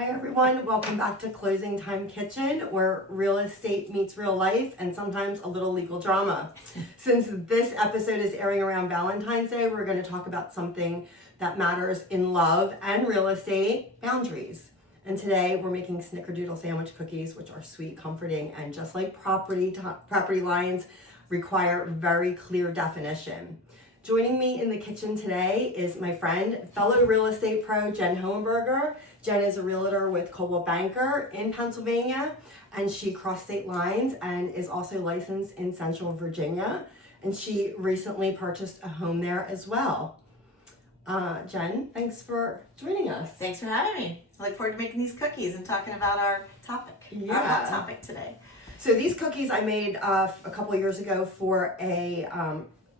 Hi everyone, welcome back to Closing Time Kitchen, where real estate meets real life and sometimes a little legal drama. Since this episode is airing around Valentine's Day, we're going to talk about something that matters in love and real estate, boundaries. And today we're making snickerdoodle sandwich cookies, which are sweet, comforting, and just like property lines require very clear definition. Joining me in the kitchen today is my friend, fellow real estate pro, Jen Hohenberger. Jen is a realtor with Coldwell Banker in Pennsylvania, and she crossed state lines and is also licensed in Central Virginia. And she recently purchased a home there as well. Jen, thanks for joining us. Thanks for having me. I look forward to making these cookies and talking about our topic, our hot topic today. So these cookies I made a couple of years ago for a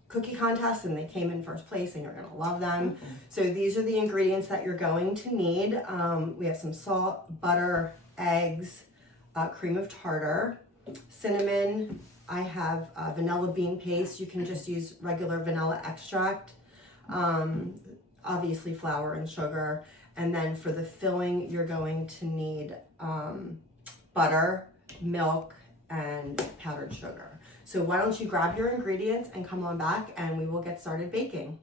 cookie contest, and they came in first place, and you're gonna love them. Mm-hmm. So these are the ingredients that you're going to need. We have some salt, butter, eggs, cream of tartar, cinnamon. I have vanilla bean paste. You can just use regular vanilla extract. Obviously flour and sugar. And then for the filling, you're going to need butter, milk, and powdered sugar. So why don't you grab your ingredients and come on back and we will get started baking.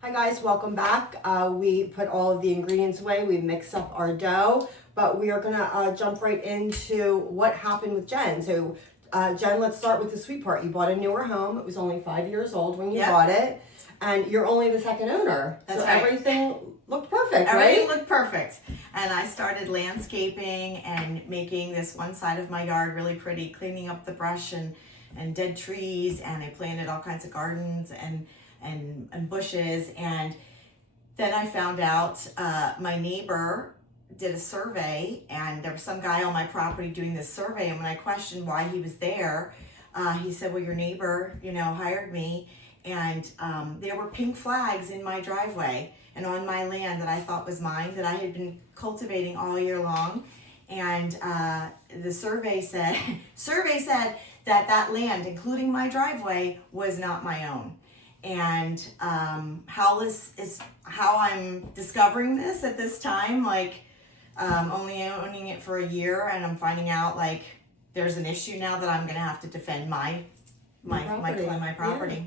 Hi guys, welcome back. We put all of the ingredients away. We mixed up our dough, but we are gonna jump right into what happened with Jen. So Jen, let's start with the sweet part. You bought a newer home. It was only 5 years old when you bought it. And you're only the second owner. That's so right. Everything looked perfect, Everything looked perfect. And I started landscaping and making this one side of my yard really pretty, cleaning up the brush and dead trees. And I planted all kinds of gardens and bushes. And then I found out my neighbor did a survey, and there was some guy on my property doing this survey. And when I questioned why he was there, he said, well, your neighbor, hired me. And there were pink flags in my driveway and on my land that I thought was mine, that I had been cultivating all year long. And the survey said that land, including my driveway, was not my own. And how I'm discovering this at this time, only owning it for a year, and I'm finding out there's an issue now that I'm gonna have to defend my property. Yeah.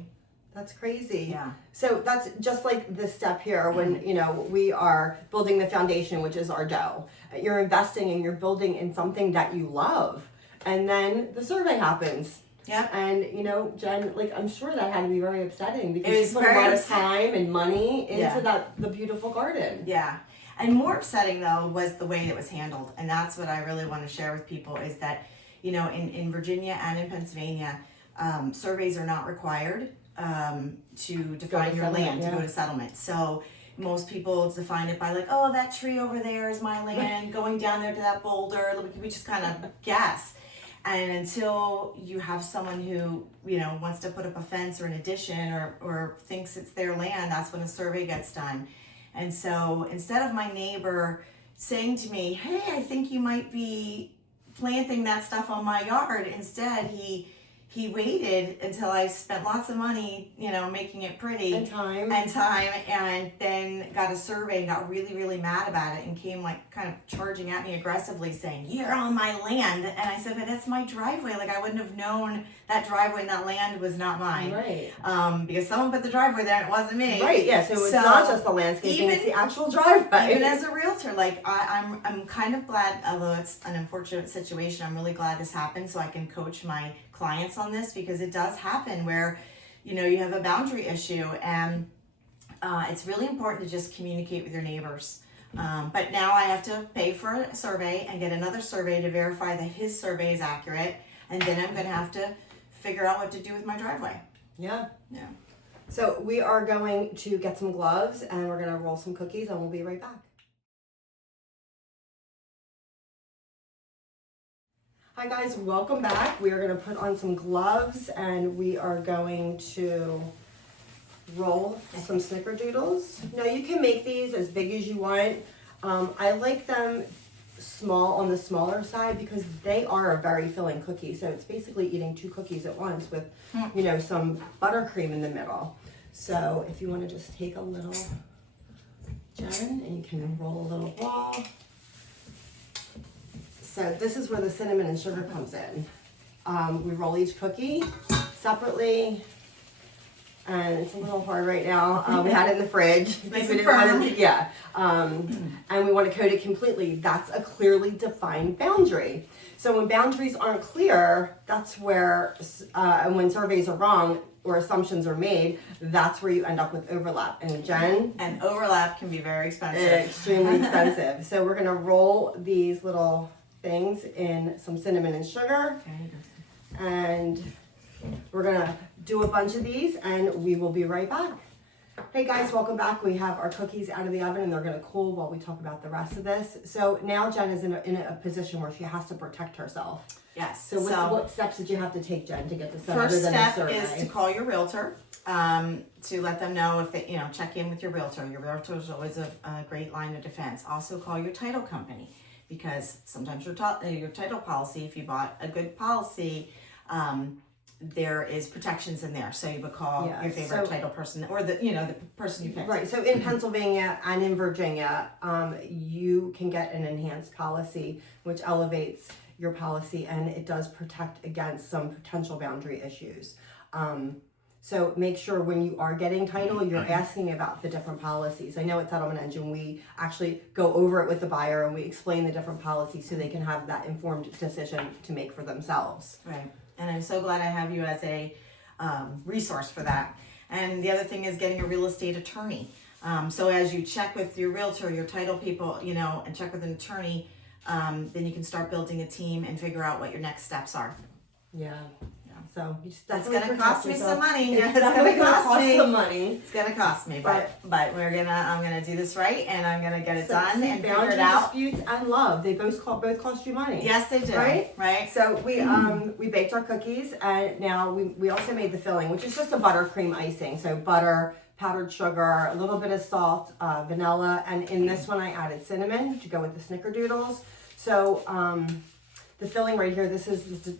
That's crazy. Yeah. So that's just like this step here when, we are building the foundation, which is our dough. You're investing and you're building in something that you love. And then the survey happens. Yeah. And, Jen, I'm sure that had to be very upsetting because you put a lot of time and money into the beautiful garden. Yeah. And more upsetting, though, was the way it was handled. And that's what I really want to share with people is that, in Virginia and in Pennsylvania, surveys are not required to define your land, to go to settlement. So most people define it by that tree over there is my land, going down there to that boulder, we just kind of guess. And until you have someone who, wants to put up a fence or an addition or thinks it's their land, that's when a survey gets done. And so instead of my neighbor saying to me, hey, I think you might be planting that stuff on my yard, instead he waited until I spent lots of money, making it pretty. And time. And then got a survey and got really, really mad about it and came kind of charging at me aggressively saying, you're on my land. And I said, but that's my driveway. I wouldn't have known that driveway and that land was not mine. Right. Because someone put the driveway there and it wasn't me. Right, yeah, so it's not just the landscaping, it's the actual driveway. Even as a realtor, I'm kind of glad, although it's an unfortunate situation, I'm really glad this happened so I can coach my clients on this, because it does happen where you have a boundary issue, and it's really important to just communicate with your neighbors. But now I have to pay for a survey and get another survey to verify that his survey is accurate, and then I'm going to have to figure out what to do with my driveway. Yeah. Yeah. So we are going to get some gloves and we're going to roll some cookies, and we'll be right back. Hi guys, welcome back. We are going to put on some gloves and we are going to roll some snickerdoodles. Now you can make these as big as you want. I like them small on the smaller side because they are a very filling cookie. So it's basically eating 2 cookies at once with, you know, some buttercream in the middle. So if you want to just take a little, Jen, and you can roll a little ball. So this is where the cinnamon and sugar comes in. We roll each cookie separately. And it's a little hard right now. We had it in the fridge. Nice We and didn't want firm. it to, yeah. And we want to coat it completely. That's a clearly defined boundary. So when boundaries aren't clear, that's where, and when surveys are wrong or assumptions are made, that's where you end up with overlap. And Jen? And overlap can be very expensive. Extremely expensive. So we're going to roll these little things in some cinnamon and sugar. And we're gonna do a bunch of these and we will be right back. Hey guys, welcome back. We have our cookies out of the oven and they're gonna cool while we talk about the rest of this. So now Jen is in a position where she has to protect herself. Yes. So what steps did you have to take, Jen, to get this done? First other than the step is survey? to call your realtor, to let them know if they, you know, check in with your realtor. Your realtor is always a great line of defense. Also call your title company because sometimes your title policy, if you bought a good policy, there is protections in there. So you would call your favorite title person or the person you picked. Right. So in Pennsylvania and in Virginia, you can get an enhanced policy, which elevates your policy and it does protect against some potential boundary issues. So make sure when you are getting title, you're asking about the different policies. I know at Settlement Engine, we actually go over it with the buyer and we explain the different policies so they can have that informed decision to make for themselves. Right. And I'm so glad I have you as a resource for that. And the other thing is getting a real estate attorney. So as you check with your realtor, your title people, you know, and check with an attorney, then you can start building a team and figure out what your next steps are. Yeah. So that's going to cost me some money. It's going to cost me some money. It's going to cost me, but I'm going to do this right and I'm going to get it done and figure boundary it out. Disputes and love, they both cost you money. Yes, they do. Right. So we baked our cookies and now we also made the filling, which is just a buttercream icing. So butter, powdered sugar, a little bit of salt, vanilla, and in this one I added cinnamon to go with the snickerdoodles. So the filling right here, this is the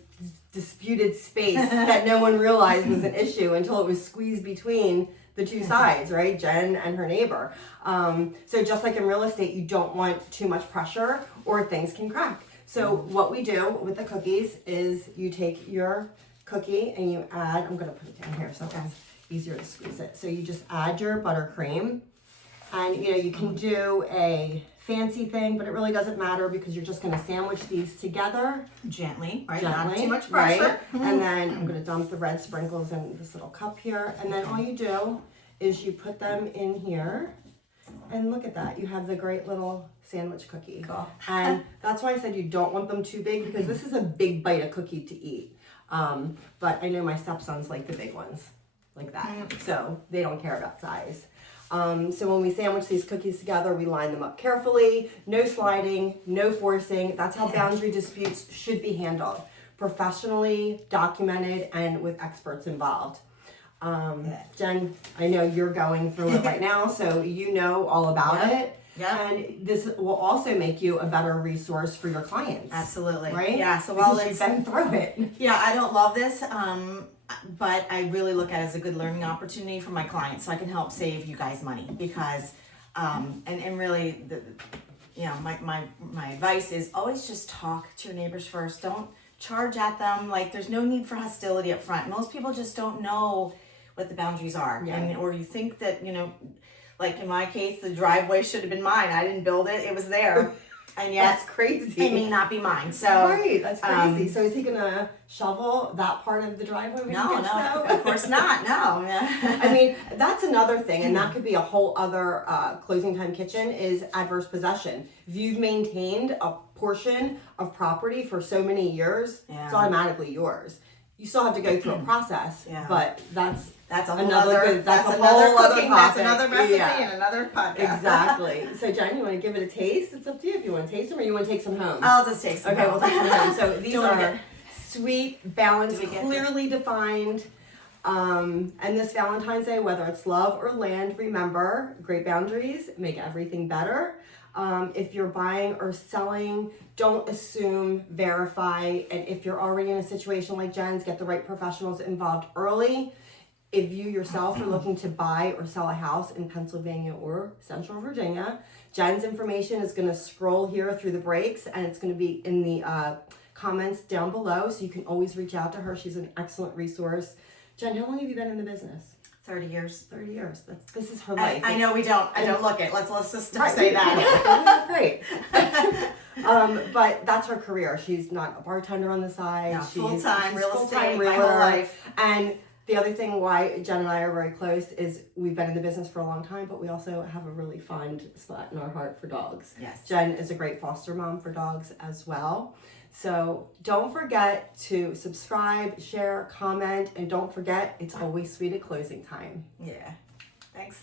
disputed space that no one realized was an issue until it was squeezed between the two sides, right? Jen and her neighbor. So just like in real estate, you don't want too much pressure or things can crack. So what we do with the cookies is you take your cookie and you add, I'm gonna put it down here so it's easier to squeeze it. So you just add your buttercream and you know, you can do a fancy thing, but it really doesn't matter because you're just gonna sandwich these together. Gently, right? Gently, Not too much pressure. right? And then I'm gonna dump the red sprinkles in this little cup here. And then all you do is you put them in here. And look at that, you have the great little sandwich cookie. Cool. And that's why I said you don't want them too big because this is a big bite of cookie to eat. But I know my stepsons like the big ones, like that. So they don't care about size. So when we sandwich these cookies together, we line them up carefully, no sliding, no forcing. That's how boundary disputes should be handled. Professionally, documented, and with experts involved. Jen, I know you're going through it right now, so you know all about it. Yeah. And this will also make you a better resource for your clients. Absolutely. Right? Yeah. So while you've been through it. Yeah, I don't love this, but I really look at it as a good learning opportunity for my clients, so I can help save you guys money because, and really, my advice is always just talk to your neighbors first. Don't charge at them. Like there's no need for hostility up front. Most people just don't know what the boundaries are, or you think that like in my case, the driveway should have been mine. I didn't build it; it was there. And yet, that's crazy. It may not be mine. So right, that's crazy. So is he gonna shovel that part of the driveway when he gets snow? Of course not. No. I mean, that's another thing, and that could be a whole other closing time kitchen is adverse possession. If you've maintained a portion of property for so many years, it's automatically yours. You still have to go through a process, but that's a whole another other, good, that's another another cooking, topic. that's another recipe and another podcast. Exactly. So Jen, you want to give it a taste? It's up to you if you want to taste them or you want to take some home. I'll just take some. Okay, home. we'll take some home. So these Don't are forget. sweet, balanced, clearly defined. And this Valentine's Day, whether it's love or land, remember, great boundaries make everything better. If you're buying or selling, don't assume, verify. And if you're already in a situation like Jen's, get the right professionals involved early. If you yourself are looking to buy or sell a house in Pennsylvania or Central Virginia, Jen's information is going to scroll here through the breaks, and it's going to be in the comments down below, so you can always reach out to her. She's an excellent resource. Jen, how long have you been in the business? 30 years. 30 years. This is her life. I know we don't. I don't look it. Let's just Right. say that. Great. But that's her career. She's not a bartender on the side. No, She's full-time real full-time estate my whole realtor. life. And the other thing why Jen and I are very close is we've been in the business for a long time, but we also have a really fond spot in our heart for dogs. Yes. Jen is a great foster mom for dogs as well. So don't forget to subscribe, share, comment, and don't forget, it's always sweet at closing time. Yeah. Thanks.